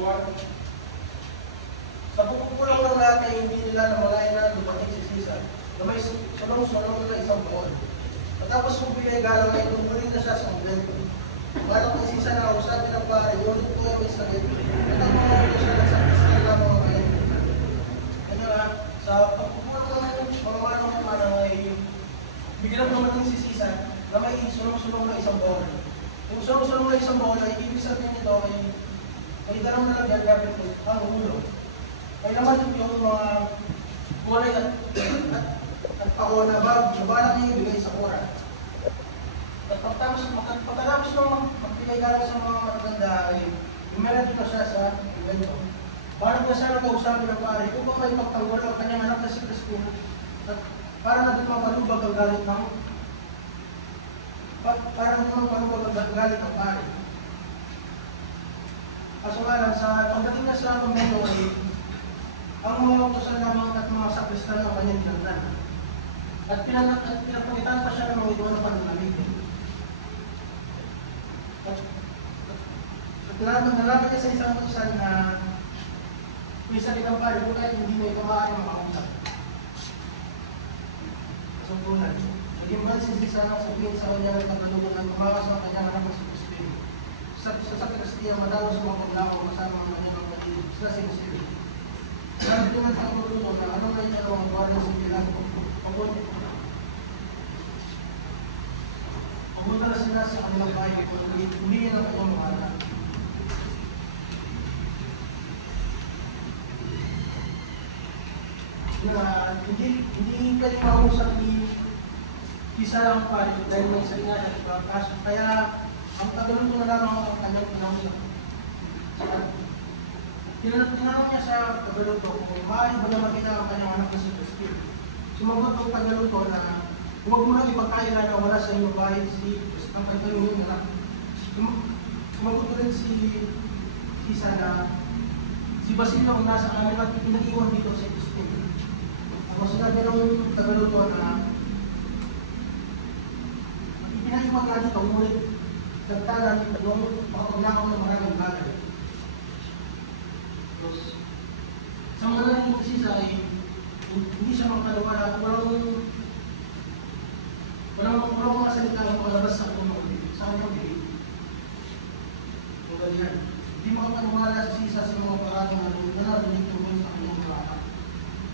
Sa pagkukulang ng lahat ay hindi nila namalayan na dumating si Caesar na may sulong-sulong na isang buwan. Matapos magbigay galang ay tumuling na siya sa kumbento. Balak ng Caesar na usapin ng pare, ngunit po ay may sakit at ang mga ulo siya ng sakristan na mga kaibigan. Kaya sa pagkukulang ng mga manong ay biglang dumating si Caesar na may sulong-sulong na isang buwan. Yung sulong-sulong na isang buwan ay ibig sabihin nito ay dalawang na lang gamit ko ang ulo. Ay naman yung mga kulay at pako na balak niya ibigay sa kura. At pagkatapos ng magbigay galang sa mga matanda ay umeran dito siya sa evento. Balak na siya nag-uusapin ng pare kung ba may pagtanggol ang kanyang anak na si Crispin at para na di mapalubag ang galit ng galit ng pare. Kaso nga lang, sa pagdating na sa momento ay ang mga utosan lamang at mga sakristan ang kanyang pinagdan. At pinagpagitan pa siya ng mga ito na panlamig. At nalaman niya sa isang utosan na may sakit ang pare kung kahit hindi mo ito maaaring makausap. Kasumpunan. Naging bansin si Sana sabihin sa kanya ng tagalugan at tumakas ang kanyang anak na si Crispin. Sa sakristiya, madalos sa mga paglakaw kasama ang kanyang kapatid. Sila si Crispin. Sabi naman sa kapuluto na ano na yung ang guardia sa kailang pumunta na sila sa kanilang bahay kung hindi niya na kanyang mga anak. Hindi kayo mausap ni isa lang pare dahil may salina at kaso. Kaya ang tagaluto na lang ang kanyang pinausap. Tinanong niya sa tagaluto kung maaari ba na makita ang kanyang anak na si Crispin. Sumagot ang tagaluto na huwag mo lang ipagkaila na wala sa iyong bahay ang kanyang yung anak. Sumagot rin si Sana, si Basilio ang nasa amin at pinag-iwan dito sa Crispin. Ako sinabi ng tagaluto na ipinaiwan nga dito, ngunit nagtalan yung pakapagnakaw ng maraming bagay. Sa mga naging Caesar ay hindi siya makalawa at walang mga salita ang makalabas sa kanyang bibig. Kung ganyan, hindi makapaniwala si Caesar sa mga paratang na narinig tungkol sa kanyang bata.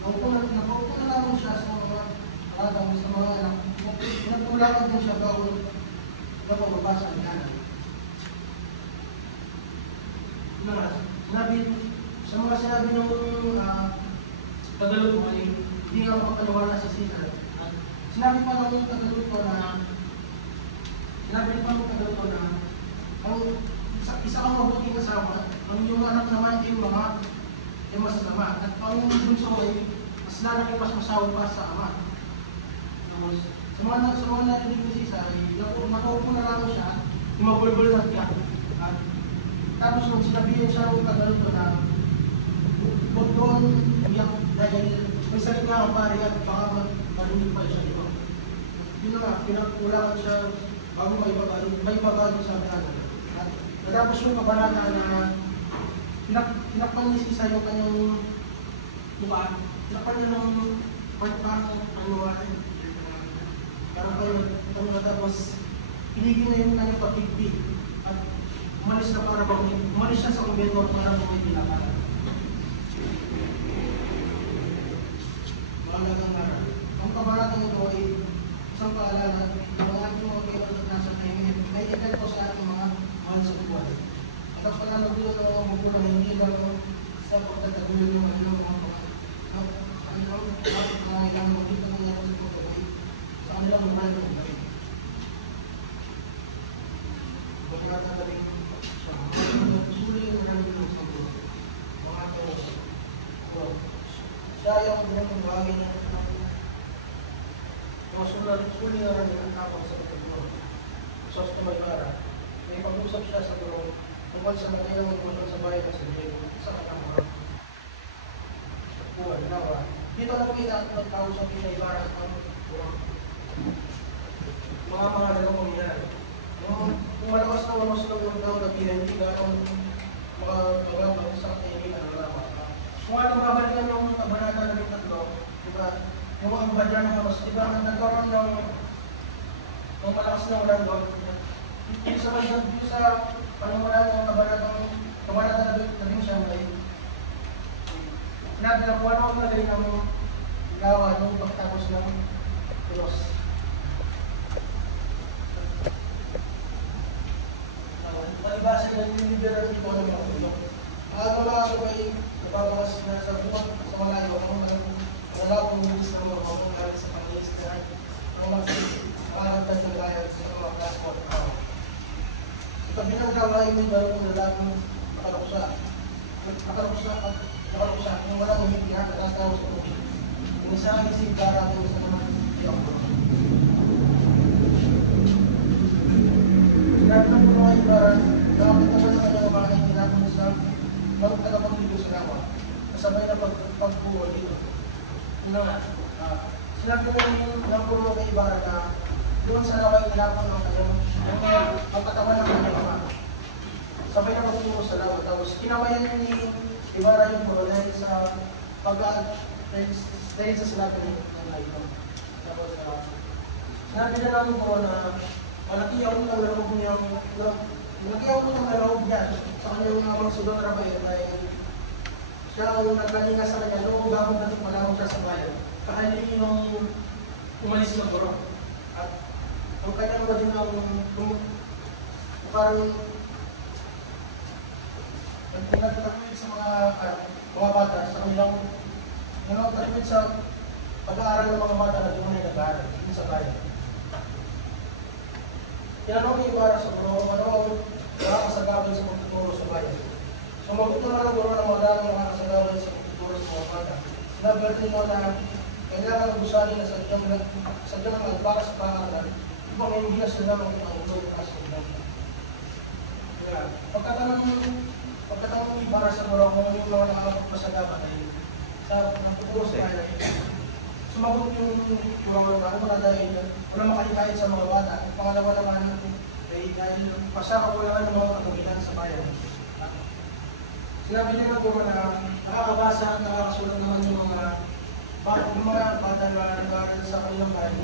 Nakaupo na lamang siya sa mga paratang sa mga anak. Pinagpulakan din siya bago mabasa ang kanan. Sa mga sinabi ng tagaluto ay hindi nga makapaniwala si Caesar. Sinabi pa ng tagaluto na ang isa kang mabuting asawa, ang iyong anak naman ay yung masasama. At ang bunso ay mas lalaki mas masawa pa sa ama. Sa mga narinig ni Caesar ay nakaupo na lang siya, umabulbul na siya. Tapos nung sinabihin siya ng tagaluto na huwag doon iyak dahil may sakit nga ang pare at baka marinig pa siya iba. Yun na nga, pinagkulangan siya bago may pagano sa natin. At natapos yung kabanata na pinakpan ni Caesar yung kanyang mukha. Pinakpan niya ng panuwain. Parang kayo natapos pinigil na yung kanyang pagkikbi. At umalis na para bang umalis siya sa kumbento at para bang may pinakalan. Mahalagang aral. Ang kabanatang ito ay isang paalala ng ating mga kailangan at nasa kahimin. May ikan po sa ating mga mahal sa buwan. At ang pananagulo ng mga magulang hindi lang sa pagtatagulo ng kanilang mga kailangan makita ng mga pagtatagulo sa kanilang mahal ng buwan. Pagkakataling siya, sulit na namin sa buwan. Mga tao siya yung pinatong bagay na mga sulit na rin ang tapang sa pagkagulo. Sa Ostumagara, may pag-usap siya sa gulong tungkol sa kanilang magpusyon sa bayan sa Diego sa kanyang mga buwan. Dito na po pinatawag siya ibarat ng mga dalawang yan. Kung malakas na walang silang yung tao na hindi gano'ng makagawa sa Tapos di ba nagkaroon ng malakas na ulan doon. Yung sa panumulan ng kabanatang naging siya ay pinagdalapuan ako nalagay ng gawa nung pagtapos ng Diyos. Palibasa na nililiberan ito ng mga ulo. Ang mga sabay nababawas na sa buwan sa malayo ang mga pumulis ng mga pamungkali sa pangilistaan ang mga pangaragdag ng layag sa mga klasport. Sa tabi ng gawa ay may dalawang lalaking nakalukusa yung walang hindi nakakatawa sa ulo. Yung isa ang isip darating sa mga tiyang. Sinabi ng puno ay parang nakakita ba sa kanyang mga hinapon sa mga tagapagligos sa gawa. Kasabay na pagbuo dito. Yun nga, sinabi ng puno kay Ibarra na doon sa laway hinapon ng kanyang pagkatawan ng kanyang ama. Sabay na pagbuo sa lawa. Tapos kinamayan ni Ibarra yung puno dahil sa dahil sa sinabi ng ito. Tapos sinabi na namin po na malaki ako ng loob niya sa kanyang mga sudong rabay dahil siya ang nagkalinga sa kanya noong gamot na tumalamang siya sa bayan. Kahali nung umalis ng buro. At ang kanyang mga din ang parang nagtatakwil sa mga bata sa kanilang nagtatakwil sa pag-aaral ng mga bata na di mo na nag-aaral sa bayan. Tinanong ni Ibarra sa Guro, ano ang nakakasagabal sa pagtuturo sa bayan? Sumagot naman ang Guro ng mga daming nakakasagabal sa pagtuturo sa mga bata. Sinabi nito na kailangan ng busali na sadyang nagpaka sa pangalan upang hindi na sila makita ang ulo at sa ulan. Pagkatanong ni Ibarra sa Guro kung yung mga nakakapagpasagabal ay sa pagtuturo sa bayan ay sumagot yung Guro na ano na dahil wala makalikait sa mga bata. Ang pangalawa naman ay dahil pasakakulangan ng mga katulitan sa bayan. Sinabi din ng Guro na nakakabasa at nakakasulat naman yung mga bata na nag-aaral sa kanilang bayan.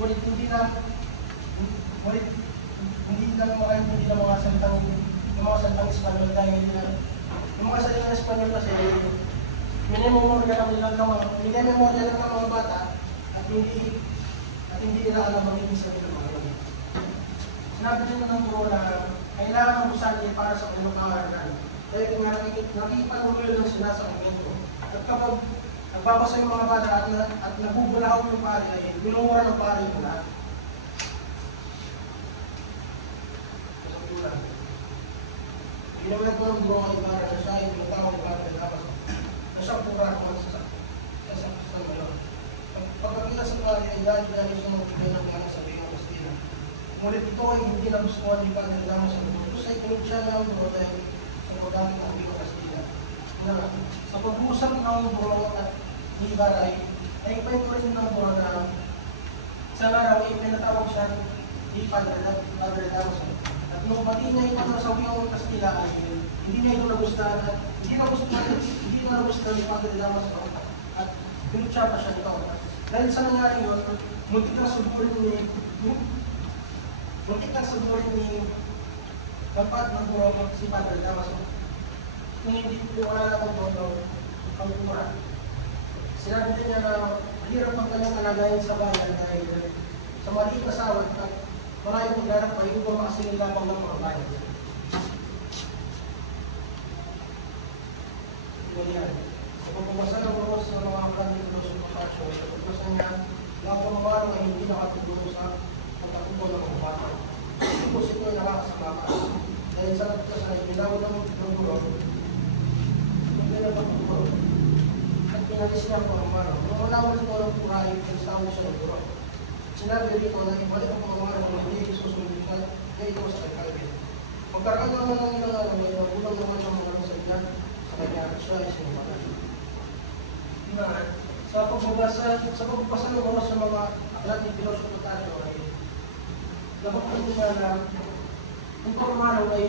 Ngunit hindi lang makaintindi ng mga salitang Espanyol dahil yung mga salitang Espanyol kasi minimemorya lang ng mga bata at hindi nila alam ang ibig sabihin ng mga yun. Sinabi din ng Guro na kailangan ng busali para sa kanyang pangaralan. Dahil nga nakikipanuloy lang sila sa komento. At kapag nagbabasa yung mga bata at nabubulahaw yung pari ay minumura ng pari yung lahat. Ginawin ko ng Guro kay Ibarra na siya ay tinatawag Ibarra na dapat na siyang purakuman sa ngayon. Pagkakita sa pari ay dahil siya magbigay ng mga sa Bino Castilla. Ngunit ito ay hindi nagustuhan ni Padre Damo sa Guro. Ito sa ikinod siya ng Guro dahil sa pagdamit ng Bino Castilla. Sa pag-uusap ng Guro at ni Ibarra ay kwento rin ng Guro na sa araw ay pinatawag siya ni Padre Damo. At nung pati niya ito na sa Bino Castilla ay hindi niya ito nagustuhan at hindi na nagustuhan ni Padre Damo at pinutsa pa siya nito. Dahil sa nangyari yun, muntik na suburin ni dapat ng Guro si Padre Damaso. Kung hindi ko wala lang ang Guro, ang Guro. Sinabi din niya na hirap ang kanyang kalagayan sa bayan dahil sa maliit na sawat at maraming paglarap pa yung makasingil lamang ng mga bayan. Ganyan. Sa pagpapasa ng Guro sa mga kandidatos sa pagpapasyo, sa pagpapasa niya, lahat ng mga ay hindi nakatulong sa pagkakupo ng mga bata. Ito po ito ay nakakasama. Dahil sa nagpapasa ay pinawag ng Guro, at pinalis niya po ang maraw. Nung malaman ito ng Puray, nagsawa siya ng Guro. Sinabi rito na ibalik ang pangmaraw ng hindi susunod kaya ito sa kagkagin. Pagkaroon naman ng ilang araw, ay magulang naman siyang mga sa ilan sa kanya at siya ay sinumakan. Sa pagbabasa ng Guro sa mga aklat ng pilosopo tayo ay napapagod niya na ang pangmaraw ay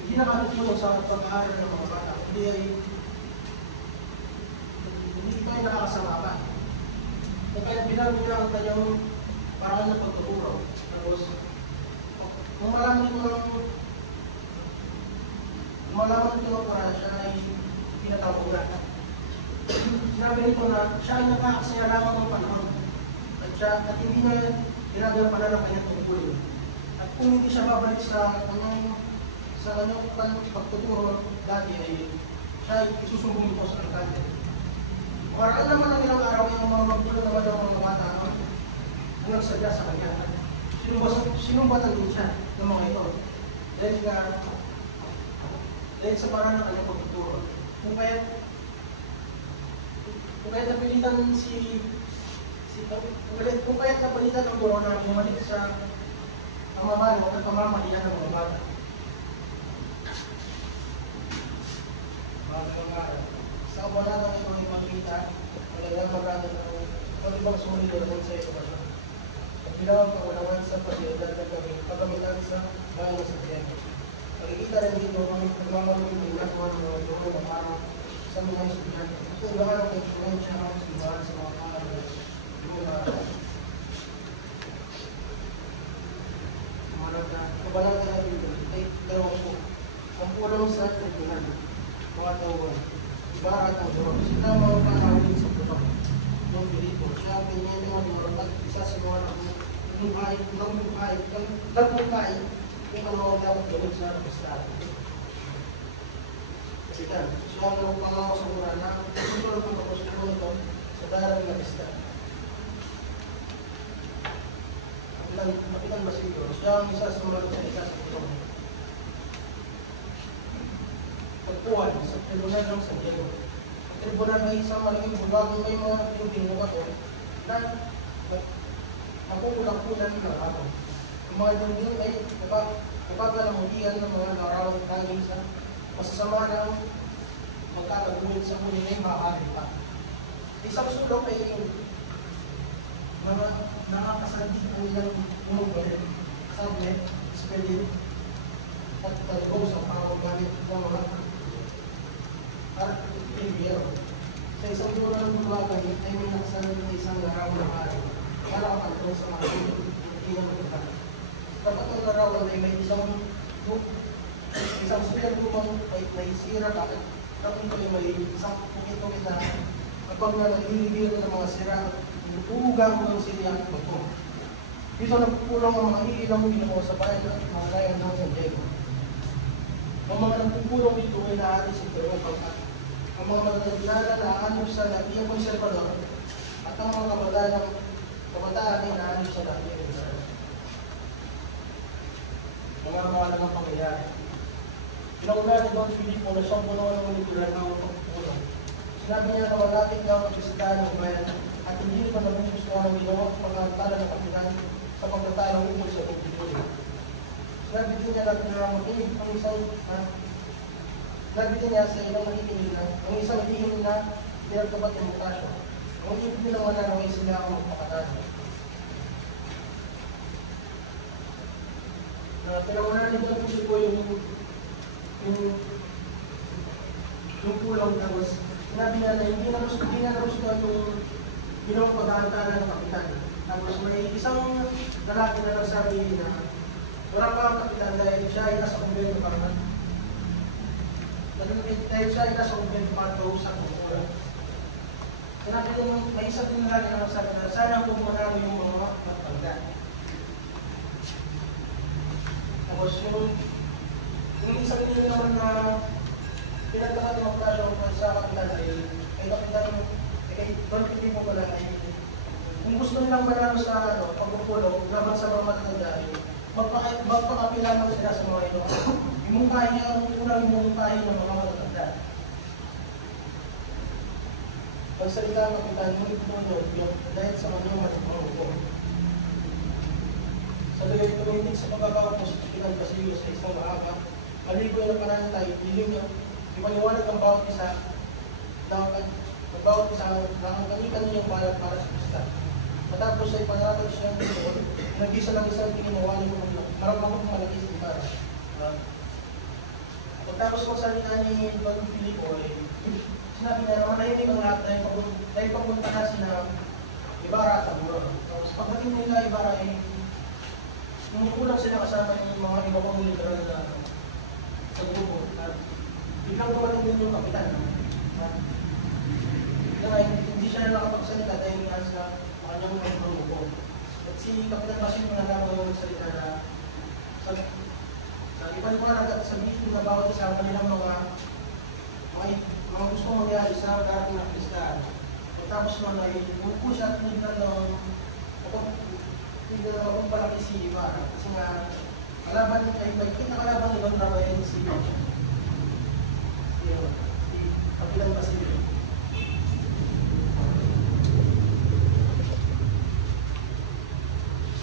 hindi nakatulong sa pag-aaral ng mga bata. Hindi ito ay nakakasama kaya binago niya ang kanyang parang ng pagtuturo. Tapos, kung malaman ko ng Quran, siya ay tinatawag na. Sinabi nito na siya ay nakakasaya lamang ng panahon. At hindi niya ginagampanan ng kanyang tungkulin. At kung hindi siya babalik sa kanyang pagtuturo dati ay siya ay isusumbong ito sa alkalde. Maraan naman ang ilang araw yung mga magpulo naman ng mga bata ang nagsadya sa kanya. Sinumbatan din siya ng mga ito. Dahil sa parang ng kanyang pagtuturo. Kung kaya napilitan kung kaya't napalitan ng guro na bumalik sa pamamalo at pamamalian ng mga bata. Sa kabanatang ito ay makikita talagang maganda ng pag-ibang sumunod doon sa edukasyon. At bilang ang kaunawaan sa pasilidad ng pagkamitan sa bayan sa Tiyan. Makikita rin dito ang nagmamalong ginagawa ng mga guro na para sa mga estudyante. Ito ang lahat ng influensya ng simbahan sa mga pangalan. Kabanata na rin ay dalawang po. Ang pulang sa tribunal, mga tawag, ibarat ang guro. Sila mga panawin sa pulang. Yung Filipo, siya ang pinili ng mga isa sa mga nagmukhay, yung mga dapat gawin sa pestado. Siya ang nagpangako sa Quran na ito ang pagkakasulo nito sa darating na pestado. Kapitan Basilio, siya ang isa sa mga nagsalita sa ito. Pagpuan sa tribunal ng San Diego. Ang tribunal ay isang malaking bulwagang may mga pinubing na bato na nakukulang-kulan ng araw. Ang mga dundin ay napapalamulian ng mga larawan tanging sa masasama ng magkakaguhin sa huli ay maaari pa. Isang sulok ay nakakasandi ang ilang umugwalin, sablet, spedin, at talbog sa panggamit ng mga artibiyero. Sa isang duro ng bulwagan ay may nakasanod ng isang larawan ng araw para kapantong sa mga hindi na magkakal. Dapat ang larawan ay may isang suyang lumang ay sira bakit tapos ito ay may isang pukit-pukit na kapag na naghiligil ng mga sira uugang ng siriyang bato. Dito nagpupulong ang mga iilang ginoo sa bayan ng mga layan ng San Diego. Ang mga nagpupulong dito ay naaari sa Peruang pagkat. Ang mga magdadala na aanos sa Latiyang Konservador at ang mga kabataan ay naaari sa Latiyang Konservador. Mga mahalagang pangyayari. Pinauna ni Don Filipo na siyang puno ng manikulan ng pagpupulong. Sinabi niya na malapit daw ang bisitahan ng bayan at hindi naman nagugustuhan ang ginawang pagkakantala ng kapitan sa pagkatalo ukol sa pagpupulong. Sinabi din niya na makinig ang isang sinabi din niya sa ilang nakikinig na ang isang hihim na pinagtapat ng mutasyo. Ang ibig din naman na naway sila ang magpakatalo. Pinangunan nito ang puso ko yung pulang tapos sinabi niya na hindi na nagustuhan yung ginawang pagkakantala ng kapitan. Tapos may isang lalaki na nagsabi na wala pa ang kapitan dahil siya ay nasa kumbento para kausap ng pulang. Sinabi din may isang din lalaki na nagsabi na sana kung manalo yung mga magpagda. Tapos yung isang nila naman na pinagtakat ng magpasyon sa kapitan ay Don Filipo pala ay kung gusto nilang manalo sa pagpupulong laban sa mga matatanda magpakapilangan sila sa mga ito. Imungkahi niya ang unang imungkahi ng mga matatanda. Pagsalita ang kapitan, ngunit tunod dahil sa kanyang matapang. Sa lagay tumindig sa pagkakapos sa Kapitan Basilio sa isang mahaba, maligoy na panantay, hiling niya, ipaniwanag ang bawat isa ng kanyang balat para sa pista. Matapos ay panatag siya ng ito, nag-isa ng isang kininawalan ng maramang malaki sa ibarra. Pagtapos ng salita ni Don Filipo, sinabi niya na manahimik ang lahat dahil papunta na sina Ibarra at Taguro. Tapos pagdating nila Ibarra ay numukulang sila kasama yung mga iba pang literal na sa grupo. At biglang dumating din yung kapitan. Hindi siya nakapagsalita dahil nga sa kanyang mga grupo. At si Kapitan Basil mo nalaman yung magsalita na sa iba-iba nagsasabihin na bawat isa kanilang mga gusto mangyari sa darating na Kristahan. Tapos man ay umupo siya at nagdala ng magpapalaki si Ibarra. Kasi nga, kalaban ay may kinakalaban ng trabayan si Kapitan Basil.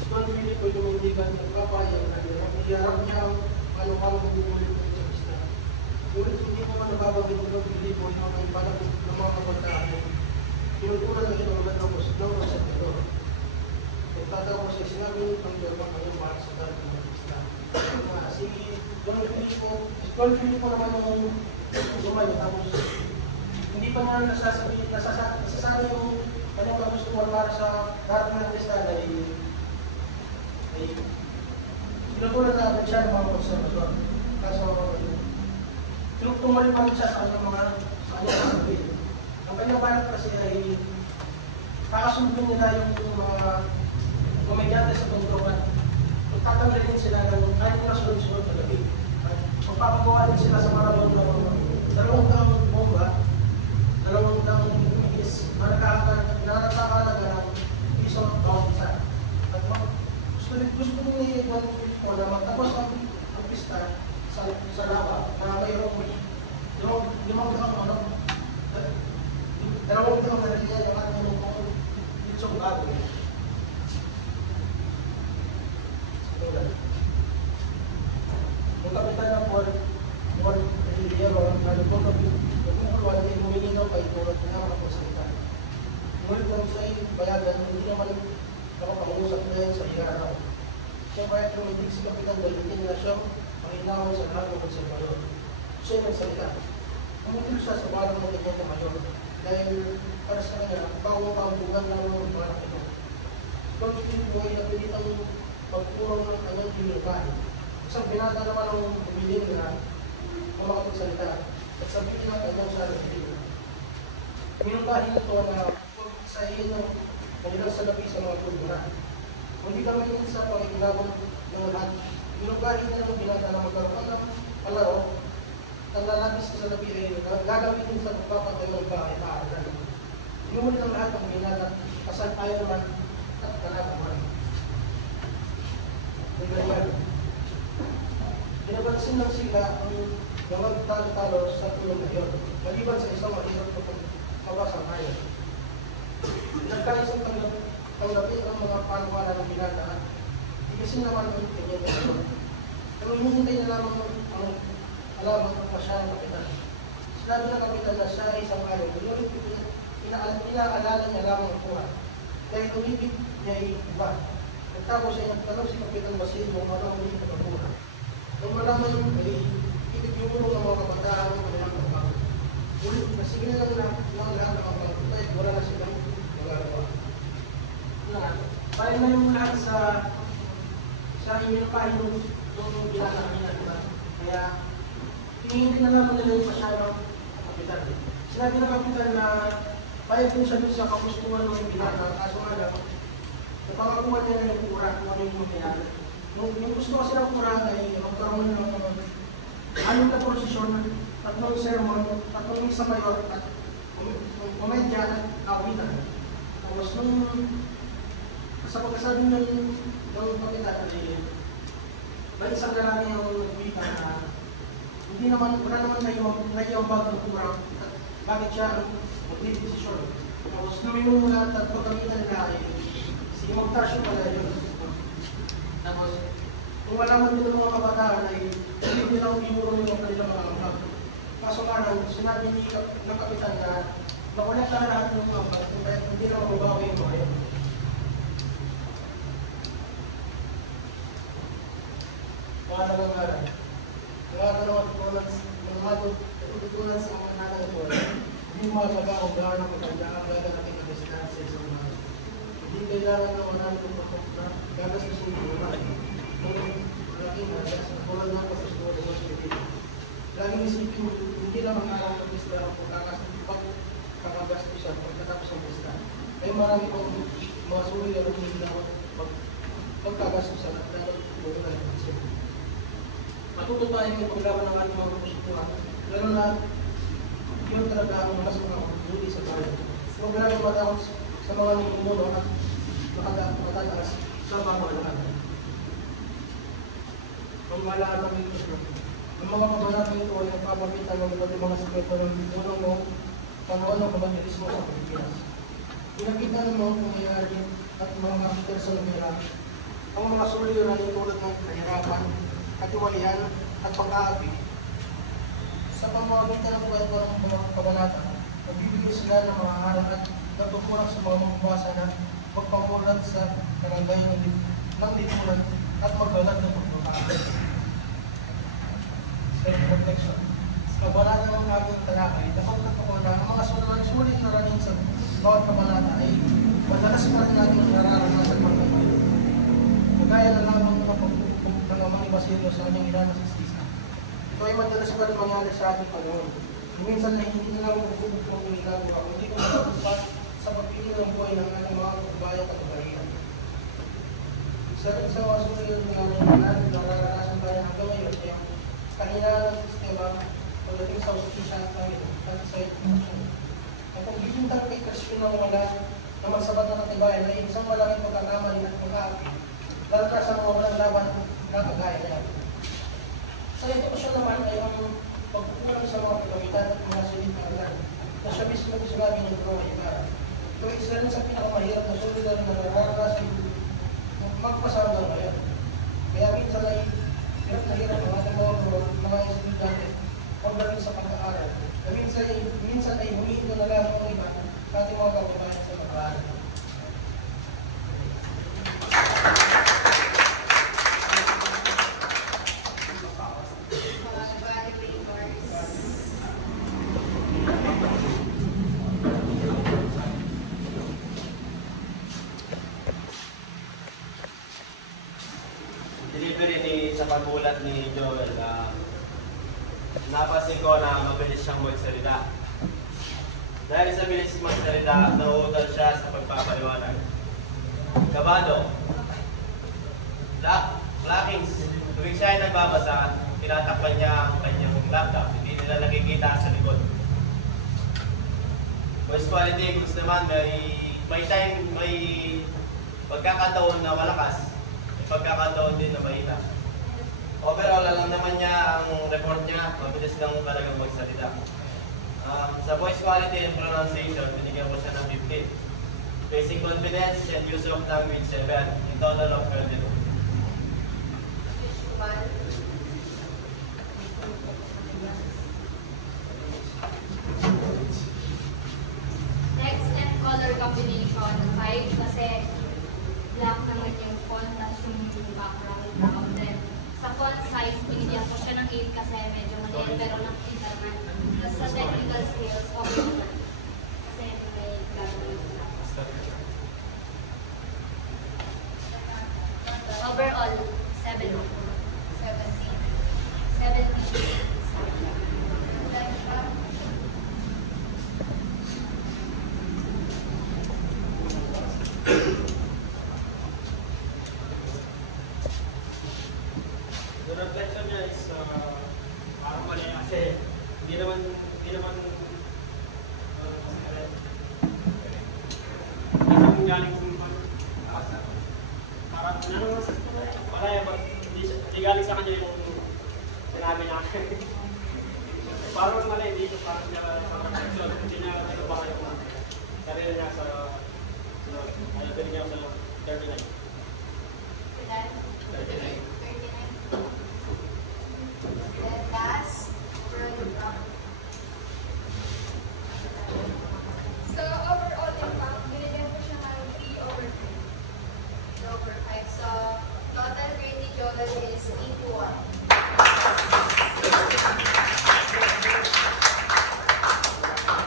Don Philip ay lumundigan ng papayag na iharap niya ang ano-ano bumulit ng Krista. Ngunit hindi naman nababagin ng Don Philip o yung mga ipalag ng mga kabantaan. Tinutunan na ito ang natapos ng Rosatero. Pagtatapos ay sinabi ng German ang para sa darating ng Krista. Si Don Philip naman yung gumayo tapos hindi pa niya nasasabi yung kanyang kagustuhan para sa darating ng Krista na tinutunan na agad siya ng mga konservasyon. Kaso, tumuloy pa rin siya sa kanyang mga sasabihin. Ang kanyang balak kasi ay kakasundin nila yung mga komedyante sa tungtungan. Magtatanggal din sila ng kahit na sunod-sunod na gabi. Magpapagawa din sila sa maraming dalawang taong bomba, dalawang taong umigis, na nakakalaga ng isang bawat isa. At gusto ni Juan Filipo na magtapos ang pista sa lava na mayroong limang dalawang taong na rin yan yung ating mga itsong bago. Yung kapitan ng Juan Filipo, nagkukulwan ay humilinaw kay tulad na mga kasalita. Ngunit kung siya'y bayagan, hindi naman nakapangusap na yan sa iharaw. Siya kaya tumitig si Kapitan Dalitin na siyang panginawan sa lahat ng konservador. Siya nagsalita. Umutil siya sa balang ng Teniente Mayor dahil para sa kanya, pawang-pawang lang ng mga ito. Don Philip ay napilitang pagpurong ng kanyang pinilbahin. Isang binata naman ang bumiling na makapagsalita at sabihin ng kanyang sarili. Pinilbahin ito na pagsahin ng kanilang salapi sa mga kultura. Hindi kami yun sa pangikilabang ng lahat. Pinilbahin na ng binata na magkaroon ng palaro ang lalabis sa salapi ay gagamitin sa pagpapatay ng bahay paaralan. Inuman ng lahat ang binata, kasalpayan naman at kalagaman. Pinapansin lang sila ang mga talo-talo sa tulong na yun, maliban sa isang mahirap na pagkabasang kaya. Nagkaisang tanggapin ang mga panwala ng binata, ikisin naman ang Teniente Mayor. Pero hinihintay na lamang ang alamang ng masyadong kapitan. Sinabi ng kapitan na siya ay isang ayaw, ngunit inaalala niya lamang ang buhay. Dahil umibig niya ay iba. Nagtapos ay nagtanong si Kapitan Basil kung ano ang hindi nagkabuha. Nung malaman yung ay itigulong ng mga kabataan ng kanilang trabaho. Ngunit nasige na lang lahat ng mga pagkutay, wala na silang magagawa. Paano na yung lahat sa iminupahin ng ginagawa diba? Kaya tingin na naman nila yung masyadong kapitan. Sinabi ng kapitan na bayad din siya dun sa kagustuhan ng ginagawa. Kaso nga lang, napakakuha niya na yung kura kung ano yung kailangan. Yung gusto kasi ng kura ay magkaroon ng anim na prosesyon, tatlong sermon, tatlong isa mayor, at komedya at kawitan. Tapos nung sa pagkasabi ng kapitan ay may isang lalaki ang nagwita na hindi naman, wala naman naiambag ng kura at bakit siya magdidesisyon. Tapos numinong lahat at pagkamitan nila ay si Montasio pala yun. Tapos, kung wala man din ng mga kabataan ay hindi nilang bimuro yung kanilang mga ambag. Kaso nga lang, sinabi ni ng kapitan na nakulit na lahat ng mga ambag kaya hindi na mababawi yung mga yun. Pangalan ng ngalan. Pangalan ng matutunan sa mga nalang ito. Hindi mo magawa kung gaano maganda ang gagawin ng Krista sa isang mga. Hindi kailangan na 100% na gagas na sumulungan. Kung laging gagas, tulad ng pasusunod ng sumulungan. Laging isipin mo, hindi lang ang araw ng pista ang pagkagas siya pagkatapos ng pista. Ay marami pang mga sulit na hindi na pagkagas sa lahat na buhay ng pista. Matuto tayo yung paglaban ng ating mga pasusunod. Lalo na yun talaga ang mas mga huli sa bayan. Huwag namin matakot sa mga numuno at matataas sa pamahalaan. Ang mahalaan ng ito, ang mga kabanata ito ay nagpapakita ng iba't mga sikreto ng unang mo panahon ng kabanyilismo sa Pilipinas. Pinakita ng mga pangyayari at mga kapital sa lumira ang mga suliranin tulad ng kahirapan, katiwalian at pag-aapi. Sa pamamagitan ng kwento ng mga kabanata, nagbibigay sila ng mga harap at natutunan sa mga magbasa na magpamulat sa karangay ng lipunan at magbalat ng pagbabago. Self-reflection. Sa kabanata ng aming talakay, napagkat ako na ang mga sulit na raning sa bawat kabanata ay madalas pa rin natin nararanasan mga ito. Kagaya na lamang ng pagpupupok ng amang Basilio sa kanyang ina na si Sisa. Ito ay madalas pa rin mangyari sa ating panahon. Minsan na hindi na lang pagpupupok ng ginagawa, hindi ko matapos sa pagpili ng buhay ng ating mga kabayan at kabayan. Isa rin sa mga sulit na nararanasan tayo hanggang ngayon ay ang kanina ng sistema pagdating sa ustisya at sa education. Ang pagbibintang kay Kristin ng wala na magsabat na katibayan ay isang malaking pagkakamali at pag-aapi, lalo na sa mga walang laban na kagaya niya. Sa edukasyon naman ay ang pagkukulang sa mga pagkamitan at mga silid na alam na siya mismo sinabi ng Bro Ibarra. Ito ay isa rin sa pinakamahirap na sulit na nararanasan magpasama ng ngayon. Kaya minsan ay hirap na hirap ang ating mga estudyante pagdating sa pag-aaral. Minsan ay humihinto na lang ang iba sa ating mga kababayan sa pag-aaral. Sa pagbulat ni Joel, napasin ko na mabilis siyang magsalita. Dahil sa bilis magsalita, nauutal siya sa pagpapaliwanag. Kabado, Blackings, tuwing siya ay nagbabasa, tinatakpan niya ang kanyang laptop, hindi nila nakikita sa likod. Voice quality, gusto naman, may pagkakataon na malakas, may pagkakataon din na mahina. Overall, alam naman niya ang report niya, mabilis lang talagang magsalita. Sa voice quality and pronunciation, binigyan ko siya ng 15. Basic confidence and use of language 7, in total of 22. Text and color combination 5 kasi black naman yung font at yung background brown. Then sa font size, binigyan ko siya ng 8 kasi medyo maliit pero nakita naman. Tapos sa technical skills, okay naman. Kasi may gagawin na. Overall, 17. 17. The reflection niya is parang mali kasi hindi naman galing sa parang hindi galing sa kanya yung sinabi niya. Parang mali dito, parang niya sa reflection, hindi niya ba yung sarili niya sa binigyan sa 39.